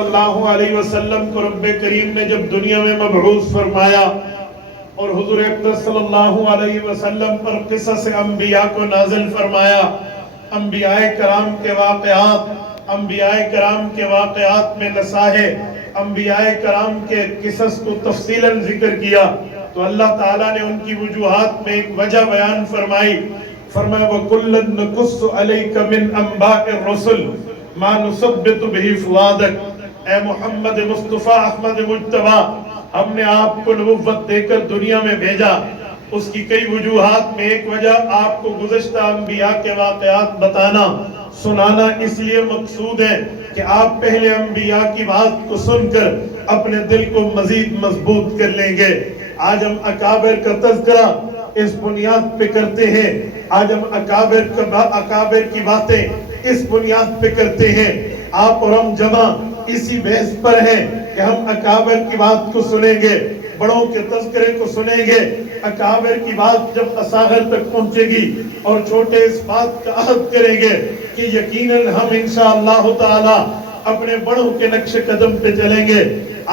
اللہ علیہ وسلم کو رب کریم نے جب دنیا میں مبعوث فرمایا اور حضور اقدس صلی اللہ علیہ وسلم پر قصص انبیاء کو نازل فرمایا، انبیاء کرام کے واقعات میں لسائے انبیاء کرام کے قصص کو تفصیلاً ذکر کیا، تو اللہ تعالیٰ نے ان کی وجوہات میں ایک وجہ بیان فرمائی۔ فرمایا وَكُلًّا نَقُصُّ عَلَيْكَ مِنْ أَنْبَاءِ الرُّسُلِ مَا نُثَبِّتُ بِهِ فُؤَادَكَ۔ اے محمد مصطفیٰ احمد مجتبیٰ، ہم نے آپ کو نبوت دے کر دنیا میں بھیجا، اس کی کئی وجوہات میں ایک وجہ آپ کو گزشتہ انبیاء کے واقعات بتانا سنانا اس لیے مقصود ہے کہ آپ پہلے انبیاء کی بات کو سن کر اپنے دل کو مزید مضبوط کر لیں گے۔ آج ہم اکابر کا تذکرہ اس بنیاد پہ کرتے ہیں، آج ہم اکابر کی باتیں اس بنیاد پہ کرتے ہیں۔ آپ اور ہم جمع اسی بحث پر ہیں کہ ہم اکابر کی بات کو سنیں گے، بڑوں کے تذکرے کو سنیں گے۔ اکابر کی بات جب اصاغر تک پہنچے گی اور چھوٹے اس بات کا عہد کریں گے کہ یقیناً ہم انشاءاللہ تعالی اپنے بڑوں کے نقش قدم پہ چلیں گے۔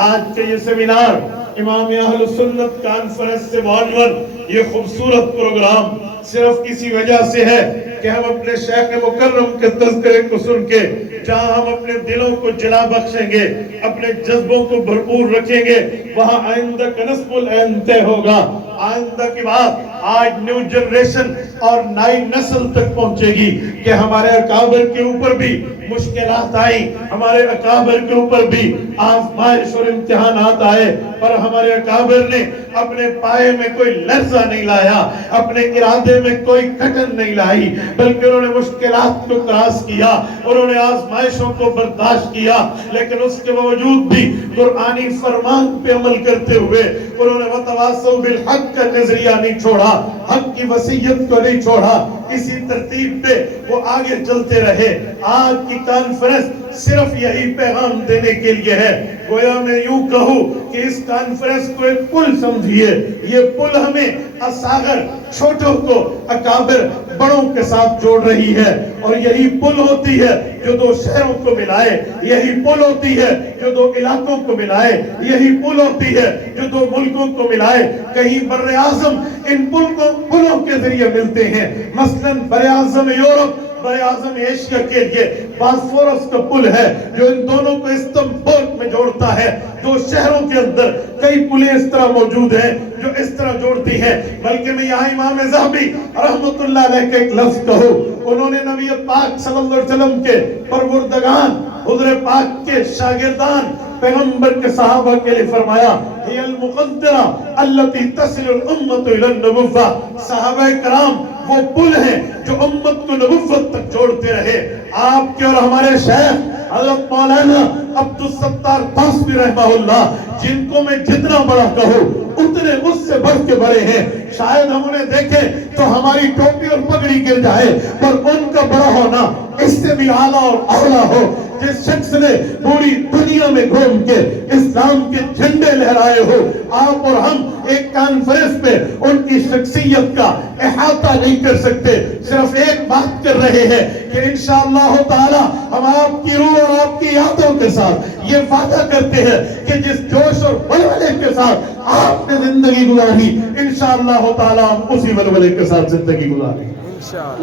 آج کے یہ سیمینار امام اہل سنت کانفرنس سے عنوان یہ خوبصورت پروگرام صرف اسی وجہ سے ہے کہ ہم اپنے شیخ مکرم کے تذکرے کو سن کے جہاں ہم اپنے دلوں کو جلا بخشیں گے، اپنے جذبوں کو بھرپور رکھیں گے، وہاں آئندہ کا نصب العین طے ہوگا۔ آئندہ کی بات آج نیو جنریشن اور نئی نسل تک پہنچے گی کہ ہمارے اکابر کے اوپر بھی مشکلات آئیں، ہمارے اکابر کے اوپر بھی آزمائش اور امتحانات آئے، پر ہمارے اکابر نے اپنے پائے میں کوئی لرزہ نہیں لایا، اپنے ارادے میں کوئی کٹن نہیں لائی، بلکہ انہوں نے مشکلات کو کراس کیا، انہوں نے آزمائشوں کو برداشت کیا، لیکن اس کے باوجود بھی قرآنی فرمان پہ عمل کرتے ہوئے انہوں نے وتواصوا بالحق کا نظریہ نہیں چھوڑا، حق کی وصیت کو نہیں چھوڑا، اسی ترتیب پہ وہ آگے چلتے رہے۔ آج کی کانفرنس صرف یہی پیغام دینے کے لیے ہے۔ گویا میں یوں کہوں کہ اس کانفرنس کو ایک پل سمجھیے، یہ پل ہمیں اصاغر چھوٹوں کو اکابر بڑوں کے ساتھ جوڑ رہی ہے، اور یہی پل ہوتی ہے جو دو شہروں کو ملائے، یہی پل ہوتی ہے جو دو علاقوں کو ملائے، یہی پل ہوتی ہے جو دو ملکوں کو ملائے۔ کہیں بر اعظم ان پلوں کے ذریعے ملتے ہیں، مثلاً بر اعظم یورپ، بر اعظم ایشیا کے لیے باسفورس کا پل ہے جو ان دونوں کو استنبول میں جوڑتا ہے۔ دو شہروں کے اندر کئی پلیں اس طرح موجود ہیں جو اس طرح جوڑتی ہیں، بلکہ میں یہاں امام ذہبی رحمت اللہ علیہ کا ایک لفظ کہوں، انہوں نے نبی پاک صلی اللہ علیہ وسلم کے پروردگان حضور پاک کے شاگردان پیغمبر کے صحابہ کے لئے فرمایا ہی المقدرہ التي تصل الامت الى النبوہ، صحابہ کرام وہ پل ہیں جو امت کو نبوت تک جوڑتے رہے۔ آپ کے اور ہمارے شیخ حضرت مولانا عبدالستار طاسوی رحمہ اللہ، جن کو میں جتنا بڑا کہوں اتنے اس سے بڑھ کے بڑے ہیں، شاید ہم انہیں دیکھیں تو ہماری ٹوپی اور پگڑی گر جائے، پر ان کا بڑا ہونا اس سے بھی اعلیٰ اور اولا ہو۔ جس شخص نے پوری دنیا میں گھوم کے اسلام کے جھنڈے لہرائے ہو، آپ اور ہم ایک کانفرنس پہ ان کی شخصیت کا احاطہ نہیں کر سکتے، صرف ایک بات کر رہے ہیں کہ انشاءاللہ تعالی ہم آپ کی روح اور آپ کی یادوں کے ساتھ یہ وعدہ کرتے ہیں کہ جس جوش اور ولولے کے ساتھ آپ نے زندگی گزاری، انشاءاللہ تعالی ہم اسی ولولے کے ساتھ زندگی گزاریں۔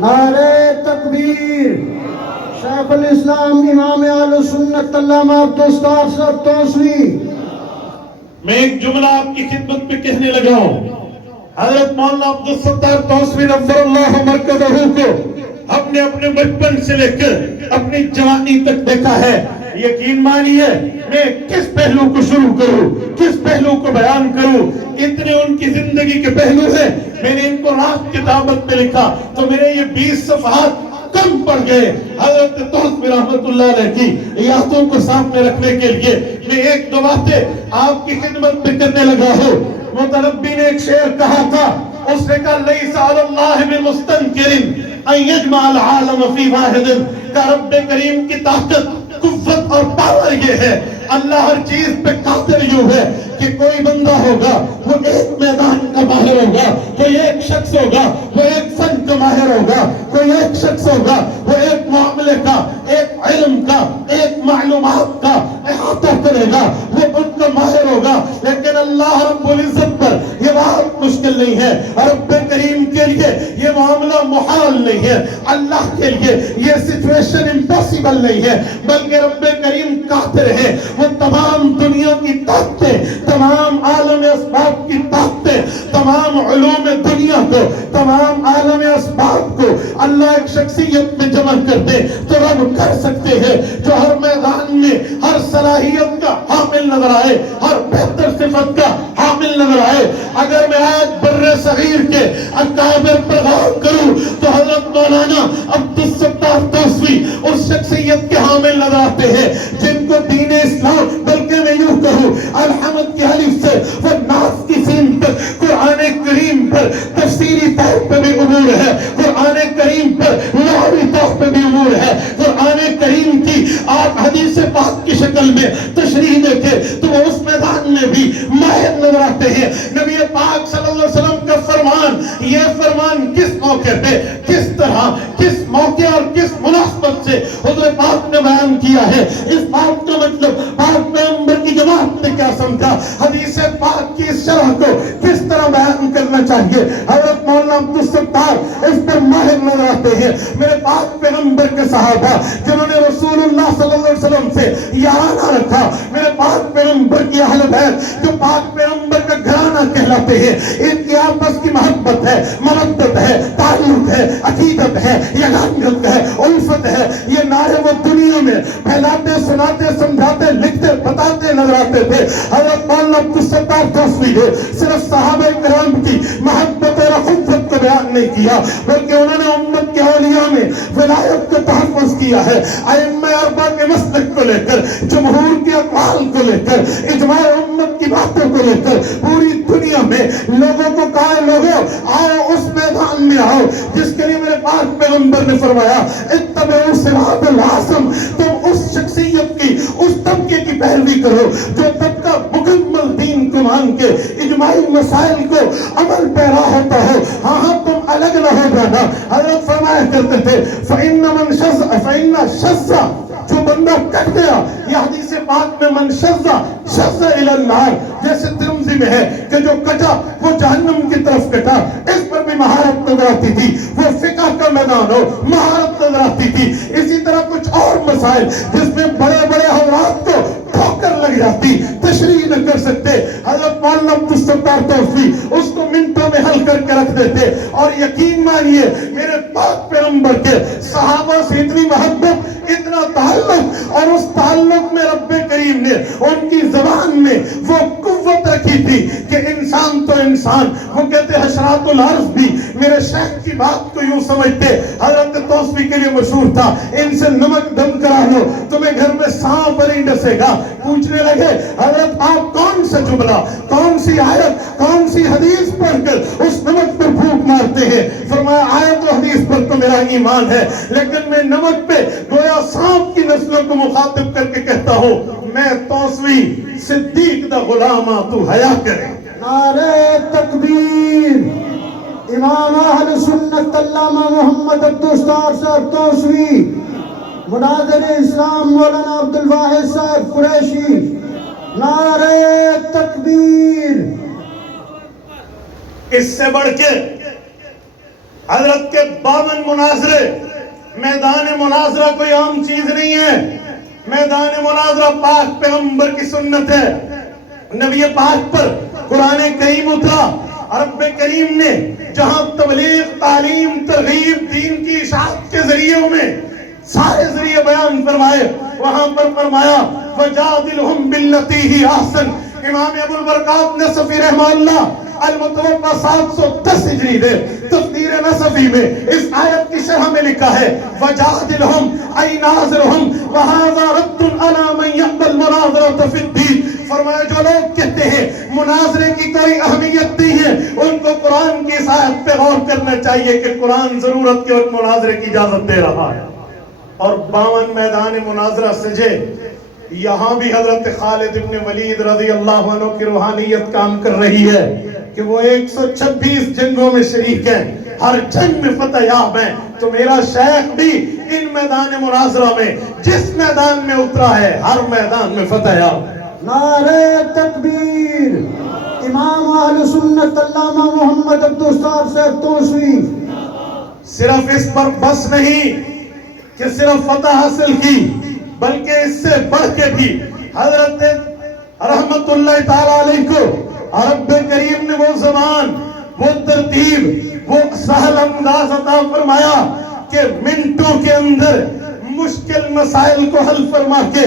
نعرہ تکبیر! شیخ الاسلام امام اہل سنت علامہ عبدالستار صاحب طاسوی۔ میں ایک جملہ آپ کی خدمت پہ کہنے لگا ہوں، حضرت مولانا عبدالستار طاسوی نور اللہ مرکزہ کو ہم نے اپنے بچپن سے لے کر اپنی جوانی تک دیکھا ہے۔ یقین مانیے میں کس پہلو کو شروع کروں، کس پہلو کو بیان کروں، اتنے ان کی زندگی کے پہلو ہیں۔ میں نے ان کو رات کی دعوت میں لکھا تو میرے یہ 20 صفحات کم پڑ گئے۔ حضرت طاسوی رحمت اللہ علیہ کی یادوں کو سامنے رکھنے کے لیے میں ایک دو باتیں آپ کی خدمت میں کرنے لگا ہوں۔ متنبی نے ایک شعر کہا تھا، اس نے کہا لیس علی اللہ بمستنکر ان یجمع العالم فی واحد، کہ رب کریم کی طاقت، قوت اور پاور یہ ہے اللہ ہر چیز پہ قادر یوں ہے کہ کوئی بندہ ہوگا وہ ایک میدان کا ماہر ہوگا، کوئی ایک شخص ہوگا وہ ایک فن کا ماہر ہوگا، کوئی ایک شخص ہوگا وہ ایک معاملے کا، ایک علم کا، ایک معلومات کا احاطہ کرے گا، وہ ان کا ماہر ہوگا. لیکن اللہ رب العزت پر یہ بات مشکل نہیں ہے، رب کریم کے لیے یہ معاملہ محال نہیں ہے، اللہ کے لیے یہ سچویشن امپاسبل نہیں ہے، بلکہ رب کریم قادر ہے. وہ تمام دنیا کی طاقتیں، تمام عالم اسباب کی طاقتیں، تمام علوم دنیا کو، تمام عالم اسباب کو اللہ ایک شخصیت میں جمع کر دے تو رب کر سکتے ہیں جو ہر میدان میں ہر صلاحیت کا حامل نظر آئے، ہر بہتر صفت کا حامل نظر آئے. اگر میں آج بر صغیر کے اکابر پر غور کروں تو حضرت مولانا عبدالستار توسوی اس شخصیت کے حامل نظر آتے ہیں جن کو دین اسلام، بلکہ میں یوں کہوں الحمد کی الف سے وہ ناس کی سین تک قرآن کریم پر تفسیری طور پہ بھی عبور ہے، قرآن کریم پر لغوی طور پہ بھی عبور ہے. قرآن کریم کی آپ حدیث پاک کی شکل میں تشریح دیکھیں تو وہ اس میدان میں بھی ماہر نظر آتے ہیں. نبی پاک صلی اللہ علیہ وسلم کا فرمان، یہ فرمان کس موقع پہ، کس طرح، کس موقع اور کس مناسبت سے حضور پاک نے بیان کیا ہے، اس بات کا مطلب پاک پیغمبر کی جماعت نے کیا سمجھا، حدیث پاک کی اس شرح کو کس طرح بیان کرنا چاہیے. حضرت مولانا عبدالستار اس پر ماہر نظر آتے ہیں. میرے پاک پیغمبر کے صحابہ جنہوں نے رسول اللہ صلی اللہ علیہ وسلم سے یارانہ رکھا، میرے پاک پیغمبر کی اہل بیت جو پاک پیغمبر کا گھرانہ کہلاتے ہیں، ان کی آپس کی محبت ہے، مودت ہے، تعلق ہے، عقیدت ہے، یگانگت ہے، الفت ہے. یہ نعرے وہ دنیا میں پھیلاتے، سناتے، سمجھاتے، لکھتے، بتاتے نظر آتے تھے. حضرت مولانا عبدالستار توسوی نے صرف صحابہ کرام کی محبت اور اخوت کو بیان نہیں کیا، بلکہ انہوں نے امت کے اولیاء میں ولایت کو تحفظ کیا ہے. ائمہ اربعہ کے مسلک کو لے کر، جمہور کے اقوال کو لے کر، اجماع امت کی باتوں کو لے کر پوری دنیا میں لوگوں کو کہا، لوگوں آؤ اس میدان میں آؤ جس کے لیے میرے پاک پیغمبر نے فرمایا اتبعوا صراط العاصم. تم اس شخصیت کی، اس طبقے کی پیروی کرو جو طبقہ مکمل دین کو مان کے اجماعی مسائل کو عمل پیرا ہوتا ہو. ہاں تم الگ نہ ہو جانا. حضرت فرمایا کرتے تھے فإن شذ، جو بندہ کٹ گیا، یہ حدیث پاک میں من شذ الی النار، جیسے ترمذی میں ہے کہ جو کٹا وہ جہنم کی طرف کٹا. اس پر بھی مہارت نظر آتی تھی. وہ فقہ کا میدان ہو، مہارت نظر آتی تھی. اسی طرح کچھ اور مسائل جس میں بڑے بڑے حضرات کو ٹھوکر لگ جاتی، تشریح نہ کر سکتے، حضرت مولانا عبدالستار توسوی اس کو منٹوں میں حل کر کے رکھ دیتے. اور یقین مانیے میرے پاک پیغمبر کے صحابہ سے اتنی محبت، اتنا تعلق، اور اس تعلق میں رب کریم نے ان کی زبان میں وہ قوت رکھی تھی کہ انسان تو انسان، وہ کہتے حشرات الارض بھی میرے شیخ کی بات کو یوں سمجھتے. حضرت توسوی کے لیے مشہور تھا ان سے نمک دم کرا لو تمہیں گھر میں سانپ نہیں ڈسے گا. پوچھنے لگے حضرت آپ کون سا جملہ، کون سی آیت، کون سی حدیث پڑھ کر اس نمک پر پھونک مارتے ہیں؟ فرمایا آیت و حدیث پر تو میرا ایمان ہے، لیکن میں نمک پہ گویا سانپ کی نسلوں کو مخاطب کر کے کہتا ہوں میں توسوی صدیق دا غلامہ، تو حیا کرے. نعرہ تکبیر. امام اہل سنت علامہ محمد عبدالستار صاحب توسوی، مناظر اسلام مولانا عبدالواحد صاحب قریشی. نعرہ تکبیر. اس سے بڑھ کے حضرت کے 52 مناظرے. میدان مناظرہ کوئی عام چیز نہیں ہے. میدان مناظرہ پاک پیغمبر کی سنت ہے. نبی پاک پر قرآن کریم اترا، رب کریم نے جہاں تبلیغ، تعلیم، ترغیب، دین کی اشاعت کے ذریعوں میں سارے ذریعے بیان فرمائے، وہاں پر فرمایا وَجَادِلْهُمْ بِالَّتِي هِيَ أَحْسَنُ. امام ابو البرکات نصفی رحمہ اللہ المتوفى 710 ہجری دے تفسیر نصفی میں اس آیت کی شرح میں لکھا ہے وَجَادِلْهُمْ أَيْ نَاظِرُهُمْ وَهَذَا رَدٌّ عَلَى مَنْ يَقْبَلْ مُنَاظَرَةَ فِي الدِّينِ. فرمایا جو لوگ کہتے ہیں مناظرے کی کوئی اہمیت نہیں ہے، ان کو قرآن کی اس آیت پہ غور کرنا چاہیے کہ قرآن ضرورت کے وقت مناظرے کی اجازت دے رہا ہے. اور 52 میدان مناظرہ سجے یہاں بھی حضرت خالد ابن ولید رضی اللہ عنہ کی روحانیت کام کر رہی ہے کہ وہ 126 جنگوں میں شریک ہیں، ہر جنگ میں فتح یاب ہیں. تو میرا شیخ بھی ان میدان مناظرہ میں جس میدان میں اترا ہے ہر میدان میں فتح یاب ہے. نعرہ تکبیر. امام اہل سنت علامہ محمد عبدالستار صاحب توسوی. صرف اس پر بس نہیں کہ صرف فتح حاصل کی، بلکہ اس سے بڑھ کے بھی حضرت رحمت اللہ تعالیٰ علیہ کو رب کریم نے وہ زبان، وہ ترتیب، وہ سہل انداز عطا فرمایا کہ منٹوں کے اندر مشکل مسائل کو حل فرما کے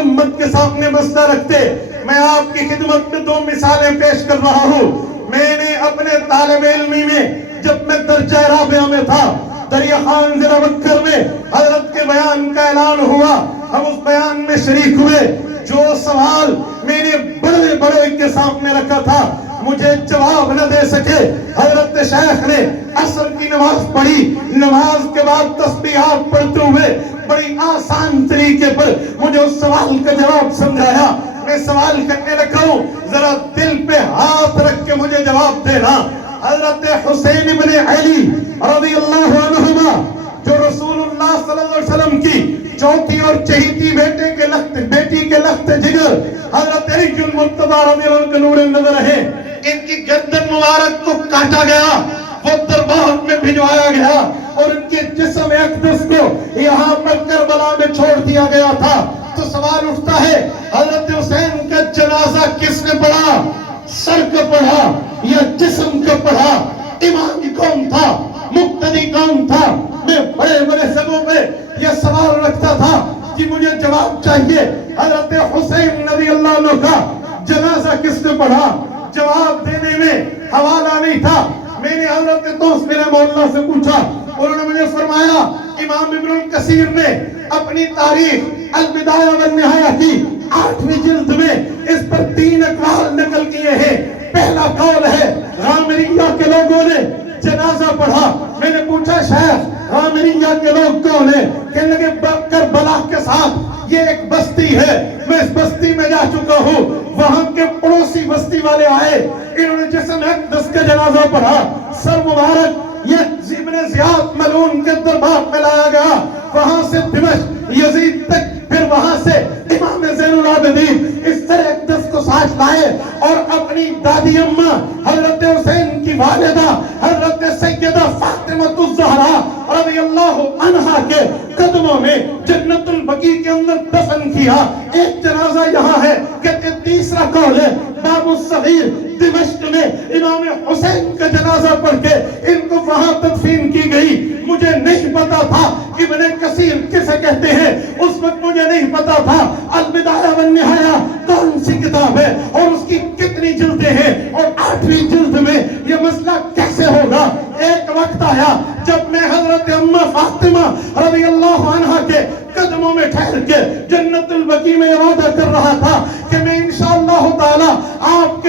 امت کے سامنے مسئلہ رکھتے. میں آپ کی خدمت میں 2 مثالیں پیش کر رہا ہوں. میں نے اپنے طالب علمی میں جب میں درجہ رابعہ میں تھا، دریا خان ضلع بکر میں حضرت کے بیان کا اعلان ہوا، ہم اس بیان میں شریک ہوئے. جو سوال میں نے بڑے بڑے کے سامنے رکھا تھا مجھے جواب نہ دے سکے، حضرت شیخ نے عصر کی نماز پڑھی، نماز کے بعد تسبیحات پڑھتے ہوئے بڑی آسان طریقے پر مجھے اس سوال کا جواب سمجھایا. میں سوال کرنے لگا ہوں، ذرا دل پہ ہاتھ رکھ کے مجھے جواب دینا. حضرت حسین ابن علی رضی اللہ عنہما جو رسول اللہ صلی اللہ علیہ وسلم کی چوتھی اور چہیتی بیٹی کے لخت جگر حضرت علی المرتضی رضی اللہ عنہ کے نور نظر ہے، ان کی گردن مبارک کو کاٹا گیا، وہ دربار میں بھجوایا گیا اور ان کے جسم اقدس کو یہاں پر کربلا میں چھوڑ دیا گیا تھا. تو سوال اٹھتا ہے حضرت حسین کا جنازہ کس نے پڑھا؟ سر کا پڑھا یا جسم کا پڑھا؟ امام کون تھا؟ مقتدی کون تھا؟ میں بڑے بڑے سبوں پہ یہ سوال رکھتا تھا کہ مجھے جواب چاہیے. حضرت حسین رضی اللہ عنہ کا جنازہ کس نے پڑھا؟ جواب دینے میں حوالہ نہیں تھا. میں نے حضرت توسوی مولا سے پوچھا، انہوں نے مجھے فرمایا امام ابن الکثیر نے اپنی تاریخ البدایہ والنہایہ کی 8ویں جلد میں اس پر 3 اقوال نقل کیے ہیں. پہلا قول ہے غامریہ کے لوگوں نے جنازہ پڑھا. میں نے پوچھا شیخ غامریہ کے لوگ کون ہیں؟ کہنے لگے کربلا کے ساتھ یہ ایک بستی ہے، میں اس بستی میں جا چکا ہوں، وہاں کے پڑوسی بستی والے آئے، انہوں نے جسم اقدس کا جنازہ پڑھا، سر مبارک یہ ابن زیاد ملعون کے دربار میں لایا گیا، وہاں سے دمشق یزید تک، پھر وہاں سے امام زین العابدین اس سر اقدس کو ساتھ لائے اور اپنی دادی اماں حضرت حسین کی والدہ حضرت سیدہ فاطمہ الزہرا رضی اللہ عنہا کے قدموں میں جنت البقیع کے اندر دفن کیا. ایک جنازہ یہاں ہے. کہتے تیسرا قول ہے باب الصغیر دمشق میں امام حسین کا جنازہ پڑھ کے ان کو وہاں تدفین کی گئی. مجھے نہیں پتا تھا ابن کثیر کسے کہتے ہیں، اس وقت مجھے نہیں پتا تھا البدایہ والنہایہ کون سی کتاب ہے اور اس کی کتنی جلدیں ہیں اور 8ویں جلد میں یہ مسئلہ کیسے ہوگا. ایک وقت آیا جب میں حضرت اماں فاطمہ رضی اللہ عنہا کے قدموں میں ٹھہر کے جنت البقیع میں ارادہ کر رہا تھا کہ میں انشاءاللہ تعالی آپ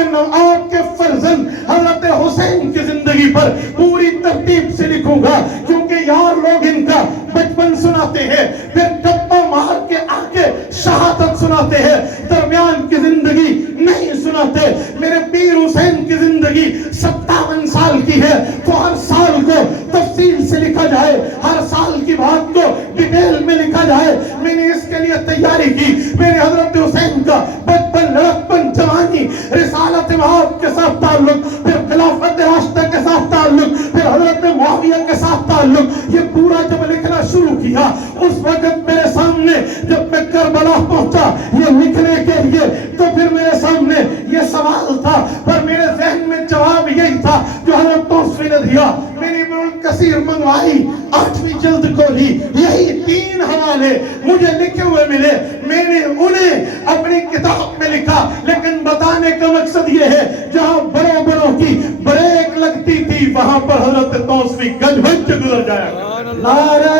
کے فرزند حضرت حسین کی زندگی پر پوری ترتیب سے لکھوں گا، کیونکہ یار لوگ ان کا بچپن سناتے ہیں، پھر ٹپا مار کے آگے شہادت سناتے ہیں، درمیان کی زندگی نہیں سناتے. میرے پیر حسین کی زندگی 57 سال کی ہے، تو ہر سال کو تفصیل سے لکھا جائے، ہر سال کی بات کو ڈیٹیل میں لکھا جائے. میں نے اس کے لیے تیاری کی. میں نے حضرت حسین کا بچپن، لڑکپن، جوانی، رسالت وہاب کے ساتھ تعلق، پھر خلافت راشدہ کے ساتھ تعلق، پھر حضرت معاویہ کے ساتھ تعلق، یہ پورا جب لکھنا شروع کیا اس وقت میرے سامنے جب میں کربلا پہنچا یہ لکھنے کے لیے تو پھر میرے سامنے یہ سوال تھا، پر میرے ذہن میں جواب یہی تھا جو حضرت توسوی نے دیا. میں نے ابن الکثیر منگوائی، 8ویں جلد کو لی، یہی 3 حوالے مجھے لکھے ہوئے ملے. میں نے انہیں اپنی کتاب میں لکھا، لیکن بتانے کا مقصد یہ ہے جہاں بڑوں بڑوں کی بریک لگتی تھی وہاں پر حضرت توسوی گج بج کے گزر جایا. نعرہ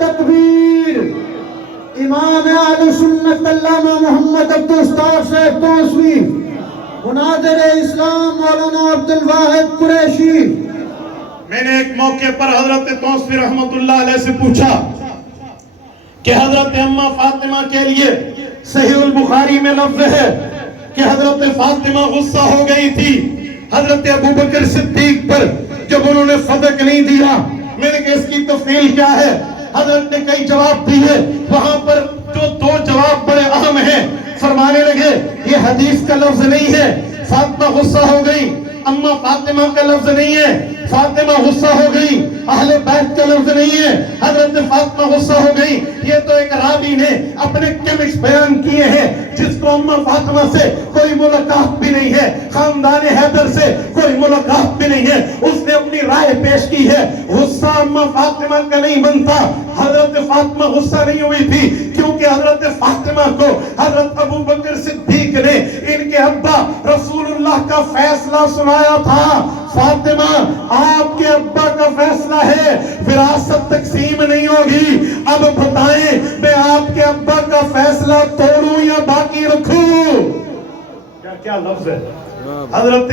تکبیر. امام اہل سنت علامہ محمد عبدالستار صاحب توسوی، مناظر اسلام مولانا عبدالواحد قریشی. میں نے ایک موقع پر حضرت توسوی رحمت اللہ علیہ سے پوچھا کہ حضرت اماں فاطمہ کے لیے صحیح البخاری میں لفظ ہے کہ حضرت فاطمہ غصہ ہو گئی تھی حضرت ابوبکر صدیق پر جب انہوں نے صدق نہیں دیا. میں نے کہا اس کی تفصیل کیا ہے؟ حضرت نے کئی جواب دیے، وہاں پر جو دو جواب بڑے اہم ہیں. فرمانے لگے یہ حدیث کا لفظ نہیں ہے فاطمہ غصہ ہو گئی، اما فاطمہ کا لفظ نہیں ہے فاطمہ غصہ ہو گئی، اہل بیت کا لفظ نہیں ہے حضرت فاطمہ غصہ ہو گئی. یہ تو ایک راوی نے اپنے کیمکس بیان کیے ہیں جس کو اما فاطمہ سے کوئی ملاقات بھی نہیں ہے، خاندان حیدر سے کوئی ملاقات بھی نہیں ہے، اس نے اپنی رائے پیش کی ہے. غصہ اما فاطمہ کا نہیں بنتا. حضرت فاطمہ غصہ نہیں ہوئی تھی کیونکہ حضرت فاطمہ کو حضرت ابوبکر صدیق نے ان کے ابا رسول اللہ کا فیصلہ سنایا تھا. فاطمہ آپ کے ابا کا فیصلہ ہے وراثت تقسیم نہیں ہوگی، اب بتائیں میں آپ کے ابا کا فیصلہ توڑوں یا باقی رکھوں؟ کیا لفظ ہے. حضرت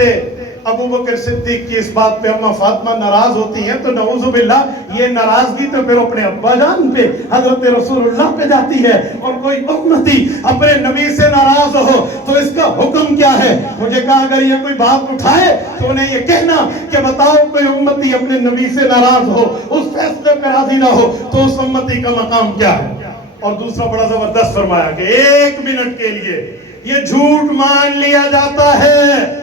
ابوبکر صدیق کی اس بات پہ اما فاطمہ ناراض ہوتی ہیں تو نعوذ باللہ یہ ناراضگی تو پھر اپنے ابا جان پہ حضرت رسول اللہ پہ جاتی ہے. اور کوئی امتی اپنے نبی سے ناراض ہو تو اس کا حکم کیا ہے؟ مجھے کہا اگر یہ کوئی بات اٹھائے تو انہیں یہ کہنا کہ بتاؤ کوئی امتی اپنے نبی سے ناراض ہو، اس فیصلے پہ راضی نہ ہو تو اس امتی کا مقام کیا ہے؟ اور دوسرا بڑا زبردست فرمایا کہ 1 منٹ کے لیے یہ جھوٹ مان لیا جاتا ہے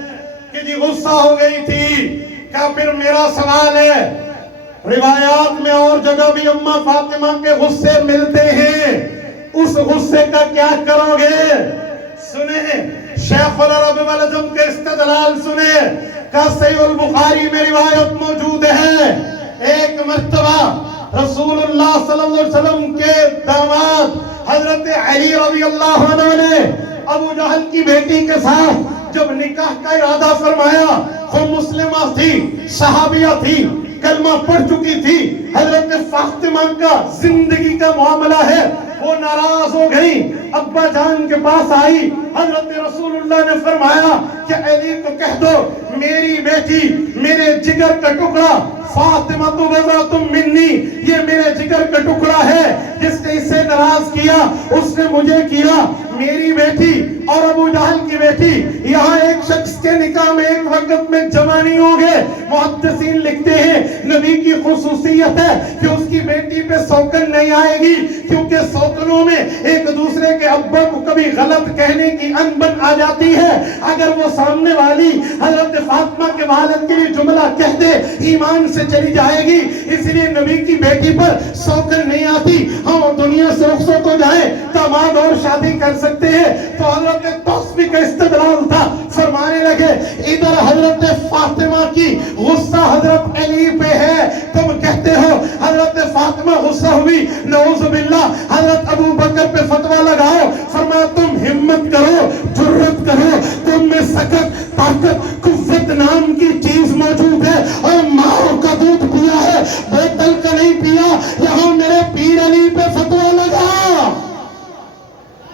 کہ جی غصہ ہو گئی تھی. کیا پھر میرا سوال ہے روایات میں اور جگہ بھی اما فاطمہ کے غصے ملتے ہیں، اس غصے کا کیا کرو گے؟ سنیں شیخ العرب والعجم کے استدلال سنیں کہ صحیح البخاری میں روایت موجود ہے ایک مرتبہ رسول اللہ صلی اللہ علیہ وسلم کے داماد حضرت علی رضی اللہ عنہ نے ابو جہل کی بیٹی کے ساتھ جب نکاح کا ارادہ فرمایا، وہ مسلمہ تھی، صحابیہ تھی، کلمہ پڑھ چکی تھی، حضرت فاطمہ کا زندگی کا معاملہ ہے، وہ ناراض ہو گئی، ابا جان کے پاس آئی. حضرت رسول اللہ نے فرمایا کہ علی کو کہہ دو میری بیٹی میرے جگر کا ٹکڑا فاطمہ تو بضعۃ منی، یہ میرے جگر کا ٹکڑا ہے، جس نے اسے ناراض کیا اس نے مجھے کیا. میری بیٹی اور ابو جہل کی بیٹی یہاں ایک شخص کے نکاح میں ایک وقت میں جمع نہیں ہو گئے. محدثین لکھتے ہیں نبی کی خصوصیت ہے کہ اس کی بیٹی پہ سوکن نہیں آئے گی، کیونکہ سوکنوں میں ایک دوسرے کے ابا کو کبھی غلط کہنے کی انبن آ جاتی ہے. اگر وہ سامنے والی حضرت فاطمہ کے والد کے لیے جملہ کہہ دے ایمان سے چلی جائے گی، اس لیے نبی کی بیٹی پر سوکن نہیں آتی. ہم دنیا سے رخصت ہو جائیں داماد اور شادی کر سکتے ہیں. تو حضرت توسبی کا استدلال تھا، فرمانے لگے ادھر حضرت فاطمہ کی غصہ حضرت علی پہ ہے، تم کہتے ہو حضرت فاطمہ غصہ ہوئی، نعوذ باللہ حضرت ابو بکر پہ فتویٰ لگاؤ. فرمایا تم ہمت کرو، جرت کرو، تم میں سکت طاقت قوت نام کی چیز موجود ہے، اور ماں کا دودھ پیا ہے بوتل کا نہیں پیا. یہاں میرے پیر علی پہ فتویٰ لگا.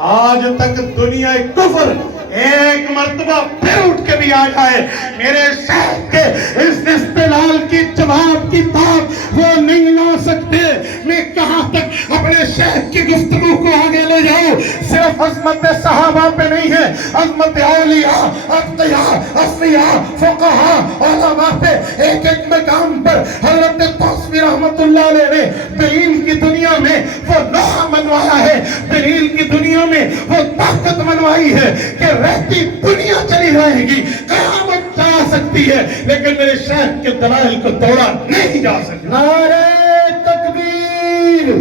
آج تک دنیا کفر ایک مرتبہ پھر اٹھ کے بھی آ جائے میرے شیخ کے اس استدلال کی جواب کی بات وہ نہیں لا سکتے. میں کہاں تک اپنے شیخ کی گفتگو کو آگے لے جاؤں؟ صرف عظمت صحابہ پہ نہیں ہے، عظمت اولیاء، اتقیاء، اصفیاء، فقہاء، علماء پہ ایک ایک مقام پر حضرت توسبی رحمت اللہ علیہ نے دلیل کی دنیا میں وہ لوہا منوایا ہے، دلیل کی دنیا میں وہ طاقت منوائی ہے کہ رہتی دنیا چلی رہے گی، قیامت جا سکتی ہے، لیکن میرے شیخ کے دلائل کو توڑا نہیں جا سکتا. نعرہ تکبیر.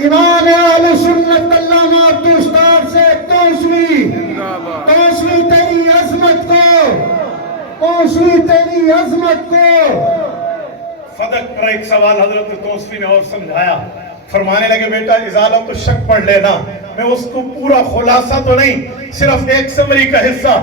امام اہل سنت علامہ عبد الستار سے توسوی تیری عظمت کو، توسوی تیری عظمت کو. فدق پر ایک سوال حضرت توسوی نے اور سمجھایا. فرمانے لگے بیٹا ازالت الشک پڑھ لینا. میں اس کو پورا خلاصہ تو نہیں، صرف ایک سمری کا حصہ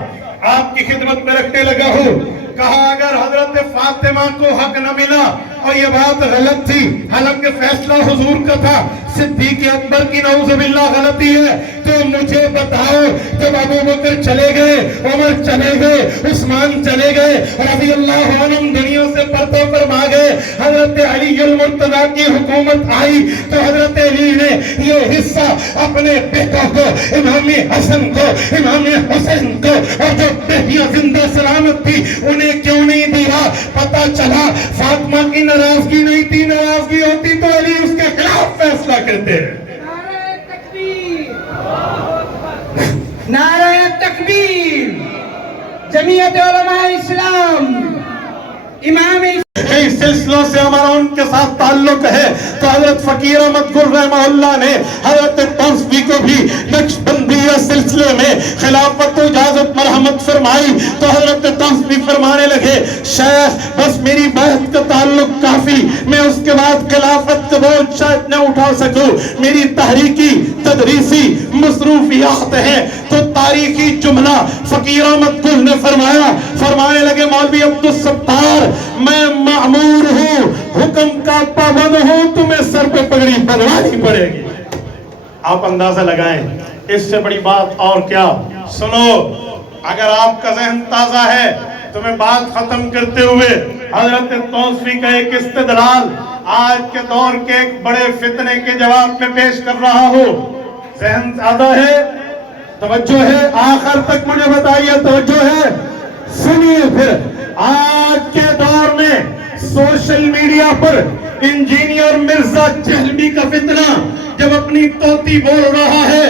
آپ کی خدمت میں رکھنے لگا ہوں. کہا اگر حضرت فاطمہ کو حق نہ ملا اور یہ بات غلط تھی، حالانکہ فیصلہ حضور کا تھا، صدیق اکبر کی نعوذ باللہ غلطی ہے، تو مجھے بتاؤ جب ابو بکر چلے گئے، عمر چلے گئے، عثمان چلے گئے، رضی اللہ عنہم دنیا سے پرتو فرما گئے، حضرت علی المرتضیٰ کی حکومت آئی تو حضرت علی نے یہ حصہ اپنے بیٹوں کو، امام حسن کو، امام حسین کو، اور جو بیٹیاں زندہ سلامت تھی انہیں کیوں نہیں دیا؟ پتہ چلا فاطمہ کی ناراضگی نہیں تھی، ناراضگی ہوتی تو علی اس کے خلاف فیصلہ کرتے ہیں۔ نعرہ تکبیر، نعرہ تکبیر، جمعیت علماء اسلام، امام کئی سلسلوں سے ہمارا ان کے ساتھ تعلق ہے، تو حضرت فقیر احمد گل رحمہ اللہ نے حضرت توسوی کو بھی نقش بندیہ سلسلے میں خلافت و اجازت مرحمت فرمائی، تو حضرت توسوی فرمانے لگے شیخ بس میری بیعت کا تعلق کافی، میں اس کے بعد خلافت کا بوجھ شاید نہ اٹھا سکوں، میری تحریکی تدریسی مصروفیات ہیں۔ تو تاریخی جملہ فقیر احمد گل نے فرمانے لگے مولوی عبدالستار میں معمور ہوں، حکم کا پابند ہوں، تمہیں سر پہ پگڑی بنوانی پڑے گی۔ آپ اندازہ لگائیں اس سے بڑی بات اور کیا؟ سنو، اگر آپ کا ذہن تازہ ہے تو میں بات ختم کرتے ہوئے حضرت توسوی کا ایک استدلال آج کے دور کے ایک بڑے فتنے کے جواب میں پیش کر رہا ہوں۔ ذہن تازہ ہے؟ توجہ ہے؟ آخر تک مجھے بتائیے، توجہ ہے؟ سنیے پھر، آج کے دور میں سوشل میڈیا پر انجینئر مرزا جہلمی کا فتنہ جب اپنی توتی بول رہا ہے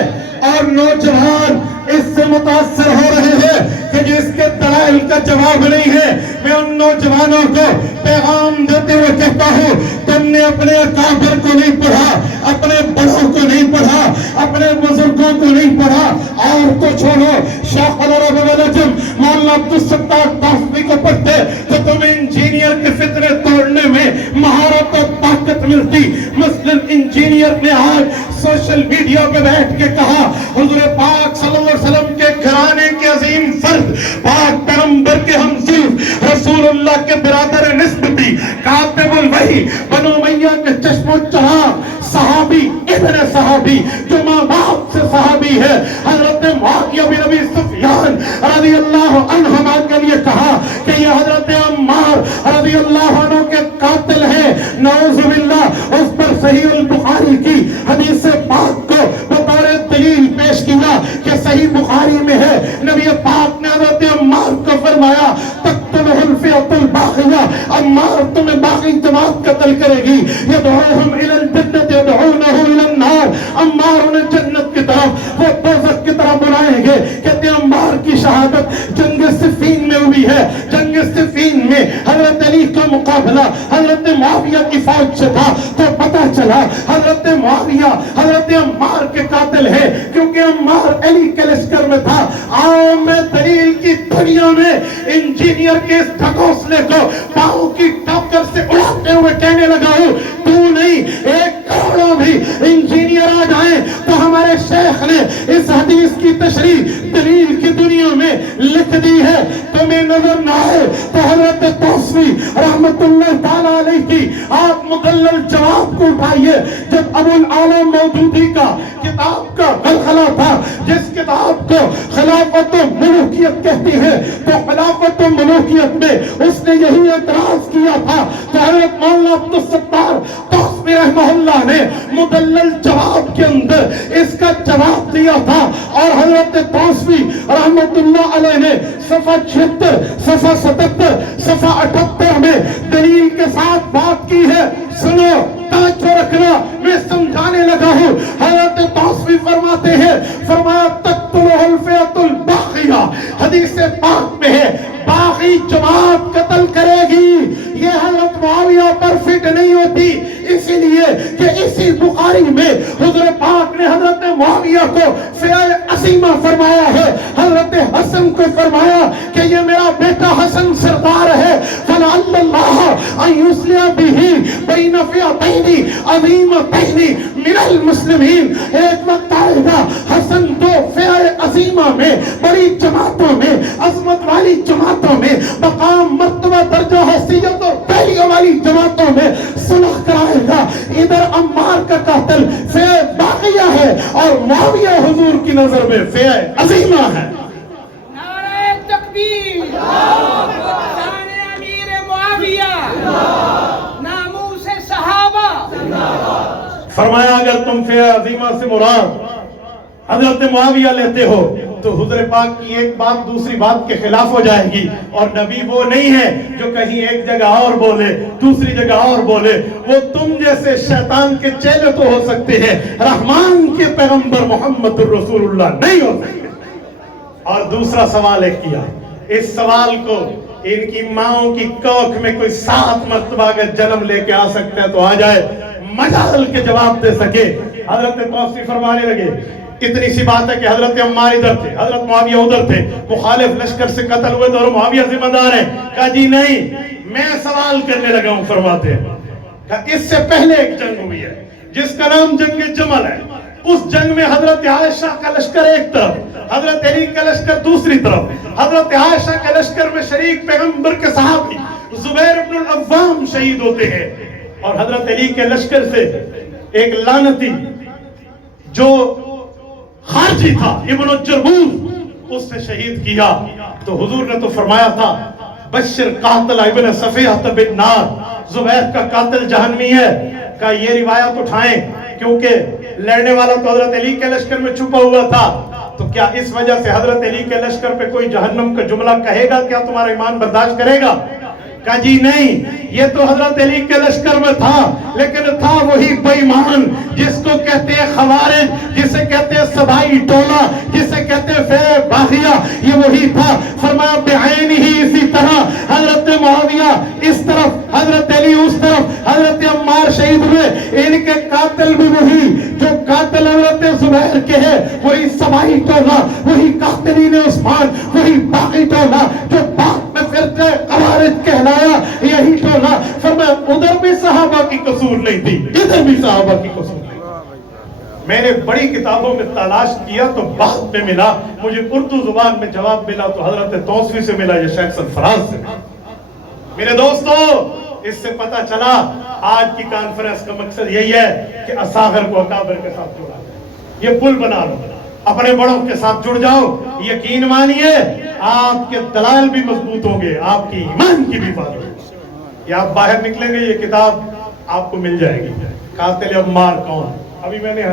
اور نوجوان اس سے متاثر ہو رہے ہیں کہ جس کے دلائل کا جواب نہیں ہے، میں ان نوجوانوں کو پیغام دیتے ہوئے کہتا ہوں تم نے اپنے اکابر کو نہیں پڑھا، اپنے بڑوں کو نہیں پڑھا، اپنے بزرگوں کو نہیں پڑھا، اور تو چھوڑو شیخ العرب والعجم مولانا عبدالستار توسوی کو پڑھتے تو تمہیں انجینئر کے فتنے توڑنے میں مہارت و طاقت ملتی۔ مثلاً انجینئر نے آج سوشل میڈیا پہ بیٹھ کے کہا حضور پاک صلی اللہ علیہ وسلم کے گھرانے کے عظیم فرد، پاک پیغمبر کے ہمسوف، رسول اللہ کے برادر نسبتی، کاتب الوحی، بنو امیہ کے چشم و چراغ، صحابی ابن صحابی، جو ماں باپ سے صحابی ہے، حضرت معاویہ بن ابی سفیان رضی اللہ عنہما کے لیے کہا کہ یہ حضرت عمار رضی اللہ عنہ کے قاتل ہیں، نعوذ باللہ، اس پر صحیح البخاری کی حدیث پاک کو بطور دلیل پیش کیا کہ صحیح بخاری میں ہے، نبی پاک نے حضرت عمار کو فرمایا تقتلہ الفئۃ الباغیہ، عمار تمہیں باغی جماعت قتل کرے گی، یدعوہم الی الجنۃ یدعونہ الی النار، عمار انہیں جنت کی طرف وہ دوزخ کی طرف بلائیں گے۔ کہتے ہیں عمار کی شہادت جنگ صفین میں ہوئی ہے، جنگ صفین میں حضرت علی کا مقابلہ حضرت معاویہ کی فوج سے تھا، تو پتہ چلا حضرت معاویہ حضرت عمار کے قاتل ہے، کیونکہ عمار علی کے لشکر میں تھا۔ آؤ میں دلیل کی دنیا میں انجینئر کے اس ڈھکوسلے کو پاؤں کی ٹاکر سے اڑاتے ہوئے کہنے لگا ہوں تو نہیں، ایک کروڑوں بھی انجینئر آ جائیں تو ہمارے شیخ نے اس حدیث کی تشریح دلیل کی دنیا میں لکھ دی ہے، تمہیں نظر نہ آئے تو حضرت توسوی رحمت اللہ تعالیٰ علیہ کی آپ مدلل جواب کو اٹھائیے۔ جب ابو العالی مودودی کا کتاب کا غلغلہ تھا، جس کتاب کو خلافت و ملوکیت کہتی ہے، تو خلافت و ملوکیت میں اس نے یہی اعتراض کیا تھا، تو حضرت مولانا عبدالستار توسوی رحمہ اللہ نے مدلل جواب کے اندر اس کا جواب دیا تھا، اور حضرت توسوی رحمت اللہ علیہ نے صفحہ 76 صفحہ 77 صفحہ 78 میں دلیل کے ساتھ بات کی ہے۔ سنو، توجہ رکھنا، میں سمجھانے لگا ہوں۔ حضرت توسوی فرماتے ہیں، فرمایا تقتلہ الفئۃ الباغیہ، حدیث پاک میں ہے باغی جماعت قتل کرے گی۔ یہ حضرت معاویہ پر فٹ نہیں ہوتی، اسی لیے کہ اسی بخاری میں حضور پاک نے حضرت معاویہ کو فئہ عظیمہ فرمایا ہے، حضرت حسن کو فرمایا کہ یہ میرا بیٹا حسن سردار ہے، فلعل اللہ ان یصلح بہ بین فئتین عظیمتین من المسلمین۔ ایک وقت آئے گا حسن دو فئہ عظیمہ میں، بڑی جماعتوں میں، عظمت والی جماعتوں میں، مقام مرتبہ درجہ حیثیت اور پہلیوں والی جماعتوں میں صلح کرائے گا۔ ادھر عمار کا قاتل فئہ باغیہ ہے اور معاویہ حضور کی نظر میں فئہ عظیمہ ہے۔ نعرہ تکبیر، شان امیر معاویہ، فرمایا اگر تم فئہ عظیمہ سے مراد حضرت معاویہ لیتے ہو تو حضور پاک کی ایک بات دوسری بات کے خلاف ہو جائے گی، اور نبی وہ نہیں ہے جو کہیں ایک جگہ اور بولے دوسری جگہ اور بولے، وہ تم جیسے شیطان کے چیلے تو ہو سکتے ہیں، رحمان کے پیغمبر محمد الرسول اللہ نہیں ہو سکتے۔ اور دوسرا سوال ایک کیا، اس سوال کو ان کی ماؤں کی کوکھ میں کوئی 7 مرتبہ اگر جنم لے کے آ سکتا ہے تو آ جائے، مجال کے جواب دے سکے۔ حضرت توسی فرمانے لگے اتنی سی بات ہے کہ حضرت عمار ادھر تھے، حضرت معاویہ ادھر تھے، مخالف لشکر سے قتل ہوئے تھے اور معاویہ ذمہ دار ہیں۔ کہا جی نہیں، میں سوال کرنے لگا ہوں، فرماتے ہیں کہا اس سے پہلے ایک جنگ ہوئی ہے جس کا نام جنگ جمل ہے، اس جنگ میں حضرت عائشہ کا لشکر ایک طرف، حضرت علی کا لشکر دوسری طرف، حضرت عائشہ کے لشکر میں شریک پیغمبر کے صحابی زبیر بن العوام شہید ہوتے ہیں، اور حضرت علی کے لشکر سے ایک لعنتی جو خارجی تھا ابن الجربوز اس سے شہید کیا۔ تو حضور نے تو فرمایا تھا بشر قاتل ابن صفیہ بالنار، زبیر کا قاتل جہنمی ہے۔ کہ یہ روایت اٹھائیں کیونکہ لڑنے والا تو حضرت علی کے لشکر میں چھپا ہوا تھا، تو کیا اس وجہ سے حضرت علی کے لشکر پہ کوئی جہنم کا جملہ کہے گا؟ کیا تمہارا ایمان برداشت کرے گا؟ کہا جی نہیں، یہ تو حضرت علی کے لشکر میں تھا، لیکن تھا وہی بے ایمان جس کو کہتے ہیں خوارج، جسے کہتے ہیں سبائی ٹولہ، جسے کہتے ہیں فئہ باغیہ، یہ وہی تھا۔ فرمایا بعین ہی اسی طرح حضرت معاویہ اس طرف، حضرت علی اس طرف، حضرت عمار شہید ہوئے، ان کے قاتل بھی وہی جو قاتل حضرت زبیر کے ہیں، وہی سبائی ٹولہ، وہی قاتلین عثمان، وہی باغی ٹولہ جو بعد میں پھرتے خوارج کہلایا، یہی ٹولہ۔ فرمایا ادھر بھی صحابہ کی قصور نہیں تھی، ادھر بھی صحابہ کی قصور نہیں۔ میں نے بڑی کتابوں میں تلاش کیا تو بعد میں ملا، مجھے اردو زبان میں جواب ملا تو حضرت توسوی سے ملا، یہ شیخ سرفراز سے۔ میرے دوستو، اس سے پتہ چلا آج کی کانفرنس کا مقصد یہی ہے کہ اصاغر کو اکابر کے ساتھ جوڑا جائے، یہ پل بنا لو، اپنے بڑوں کے ساتھ جڑ جاؤ، یقین مانیے آپ کے دلائل بھی مضبوط ہوں گے، آپ کی ایمان کی بھی حفاظت ہوگی۔ یا آپ باہر نکلیں گے یہ کتاب آپ کو مل جائے گی، قاتل عمار کون۔ ابھی میں نے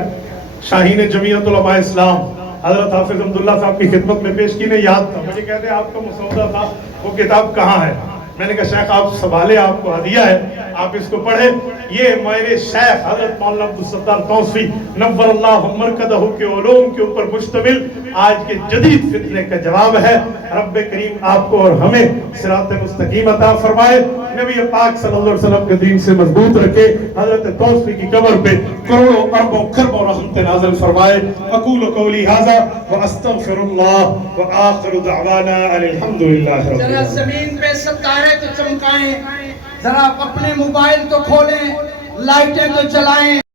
شاہین جمعیت علماء اسلام حضرت حافظ عبداللہ صاحب کی خدمت میں پیش کی، نے یاد تھا، مجھے کہتے ہیں آپ کا مسودہ تھا، وہ کتاب کہاں ہے؟ میں نے کہا شیخ آپ سنبھالے، آپ کو ہدیہ ہے، آپ اس کو پڑھیں۔ یہ میرے شیخ حضرت مولانا عبدالستار توسوی نور اللہ مرکزہ کے علوم کے اوپر مشتمل آج کے جدید فتنے کا جواب ہے۔ رب کریم آپ کو اور ہمیں صراط مستقیم عطا فرمائے، نبی پاک صلی اللہ علیہ وسلم کے دین سے مضبوط رکھے، حضرت توسوی کی قبر پہ کروڑوں اربوں کھربوں رحمت نازل فرمائے۔ اقول قولی ھذا واستغفر اللہ وآخر دعوانا ان الحمد للہ رب ذرا العالمین۔ زمین پہ ستارے تو چمکائیں، ذرا اپنے موبائل تو کھولیں، لائٹیں تو جلائیں۔